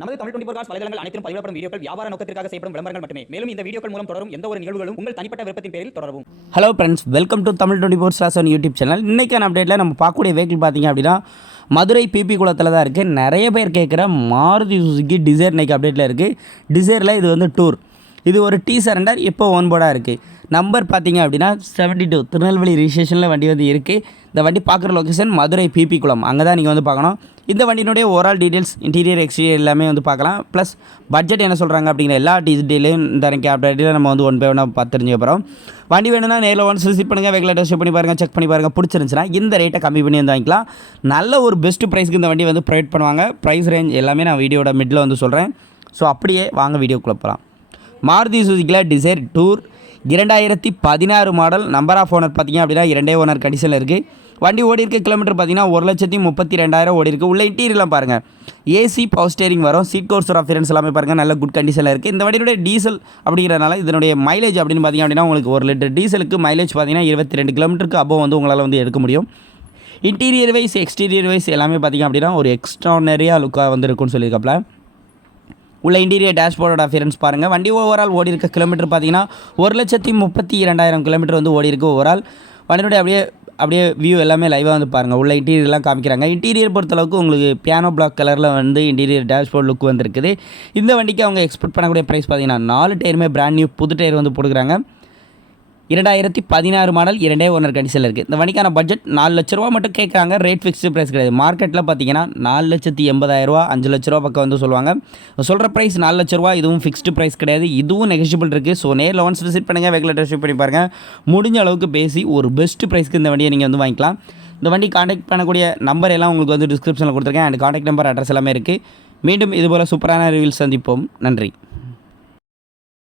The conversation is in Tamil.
நமது தமிழ் 24 காஸ் வலைதளங்கள் அனைத்தும் பதிவிடப்படும் வீடியோக்கள் வியாபார நோக்கத்திற்காக செய்யப்படும் விளம்பரங்கள் மட்டுமே. மேலும் இந்த வீடியோக்கள் மூலம் தொடரும் எந்த ஒரு நிகழ்வுகளும் உங்கள் தனிப்பட்ட விருப்பத்தின் பேரில் தொடரவும். Hello friends, welcome to Tamil 24 YouTube channel. இன்றைக்கான அப்டேட்டில் நம்ம பார்க்கக்கூடிய வெஹிக்கிள் பார்த்தீங்க அப்படின்னா மதுரை பிபி குளத்தில் தான் இருக்குது. நிறைய பேர் கேட்குற மாருதி சுசுகி டிசைர் இன்றைக்கி அப்டேட்டில் இருக்குது. டிசைரில் இது வந்து டூர், இது ஒரு டி சரண்டர் இப்போ ஓன் போர்டாக இருக்குது. நம்பர் பார்த்தீங்க அப்படின்னா 72 திருநெல்வேலி ரிஜிஸ்ட்ரேஷனில் வண்டி வந்து இருக்குது. இந்த வண்டி பார்க்குற லொக்கேஷன் மதுரை பிபி குளம், அங்கே தான் நீங்கள் வந்து பார்க்கணும். இந்த வண்டியினுடைய ஓவரால் டீட்டெயில்ஸ், இன்டீரியர் எக்ஸ்டீரியர் எல்லாமே வந்து பார்க்கலாம். ப்ளஸ் பட்ஜெட் என்ன சொல்கிறாங்க அப்படிங்கிற எல்லா டீட்டெயிலையும் இந்த அப்டேட்டில் நம்ம வந்து ஒன் பை ஒன்னாக பார்த்து தெரிஞ்சுக்க போகிறோம். வண்டி வேணும்னா நேரில் ஒன்ஸ் விசிட் பண்ணுங்கள், வெஹிக்கிள் டெஸ்ட் பண்ணி பாருங்கள், செக் பண்ணி பாருங்கள். பிடிச்சிருந்துச்சுன்னா இந்த ரேட்டை கம்மி பண்ணி வந்து வாங்கிக்கலாம். நல்ல ஒரு பெஸ்ட் ப்ரைஸ்க்கு இந்த வண்டி வந்து ப்ரொவைட் பண்ணுவாங்க. ப்ரைஸ் ரேஞ்ச் எல்லாமே நான் வீடியோட மிடில் வந்து சொல்கிறேன். ஸோ அப்படியே வாங்க வீடியோக்குள்ளே போகலாம். மாருதி சுசுகியில் Dzire tour 2016 model. Number of owner பார்த்தீங்க அப்படின்னா 2 ஓனர் கண்டிஷனில் இருக்குது. வண்டி ஓடி இருக்க கிலோமீட்டர் பார்த்தீங்கன்னா 1,32,000 ஓடி இருக்குது. உள்ள இன்டீரியர்லாம் பாருங்கள், ஏசி பவர் ஸ்டேரிங் வரும். சீட் கவர்ஸ் ரெஃபரன்ஸ் எல்லாமே பாருங்கள், நல்ல குட் கண்டிஷனில் இருக்குது. இந்த வண்டியுடைய டீசல் அப்படிங்கிறனால இதனுடைய மைலேஜ் அப்படின்னு பார்த்தீங்க அப்படின்னா உங்களுக்கு 1 லிட்டர் டீசலுக்கு மைலேஜ் பார்த்தீங்கன்னா 22 கிலோமீட்டருக்கு அபோவ் வந்து உங்களால் வந்து எடுக்க முடியும். இன்டீரியர் வைஸ் எக்ஸ்டீரியர் வைஸ் எல்லாமே பார்த்தீங்க அப்படின்னா ஒரு எக்ஸ்ட்ரானரியாக லுக்காக வந்து இருக்குன்னு சொல்லியிருக்காப்புல. உள்ள இன்டீரியர் டேஷ்போர்டோட அஃபியரன்ஸ் பாருங்கள். வண்டி ஓவரால் ஓடி இருக்க கிலோமீட்டர் பார்த்தீங்கன்னா 1,32,000 கிலோமீட்டர் வந்து ஓடி இருக்குது ஓவரால். வண்டியுடைய அப்படியே வியூ எல்லாமே லைவாக வந்து பாருங்கள். உள்ள இன்டீரியர்லாம் காமிக்கிறாங்க. இன்டீரியர் பொறுத்தளவுக்கு உங்களுக்கு பியானோ பிளாக் கலரில் வந்து இன்டீரியர் டேஷ்போர்ட் லுக் வந்துருக்குது. இந்த வண்டிக்கு அவங்க எக்ஸ்பெக்ட் பண்ணக்கூடிய ப்ரைஸ் பார்த்தீங்கன்னா 4 டயருமே பிராண்ட் நியூ புது டயர் வந்து போட்டுக்கிறாங்க. 2016 மாடல் 2 ஓனர் கண்டிஷனில் இருக்குது. இந்த வண்டிக்கான பட்ஜெட் 4 லட்ச ரூபா மட்டும் கேட்குறாங்க. ரேட் ஃபிக்ஸ்டு ப்ரைஸ் கிடையாது. மார்க்கெட்டில் பார்த்தீங்கன்னா 4,80,000 5 லட்ச ரூபா பக்கம் வந்து சொல்லுவாங்க. சொல்கிற ப்ரைஸ் 4 லட்ச ரூபா. இதுவும் ஃபிக்ஸ்டு ப்ரைஸ் கிடையாது, இதுவும் நெகோஷியபிள் இருக்குது. ஸோ நேரில் ஒன்ஸ் விசிட் பண்ணுங்கள், வெஹிக்கிள் டெஸ்ட் பண்ணி பாருங்கள். முடிஞ்ச அளவுக்கு பேசி ஒரு பெஸ்ட் ப்ரைஸ்க்கு இந்த வண்டியை நீங்கள் வந்து வாங்கிக்கலாம். இந்த வண்டி காண்டாக்ட் பண்ணக்கூடிய நம்பர் எல்லாம் உங்களுக்கு வந்து டிஸ்கிரிப்ஷனில் கொடுத்துருக்கேன். அண்ட் காண்டாக்ட் நம்பர், அட்ரஸ் எல்லாமே இருக்குது. மீண்டும் இதுபோல் சூப்பரான ரிவ்யூல் சந்திப்போம். நன்றி.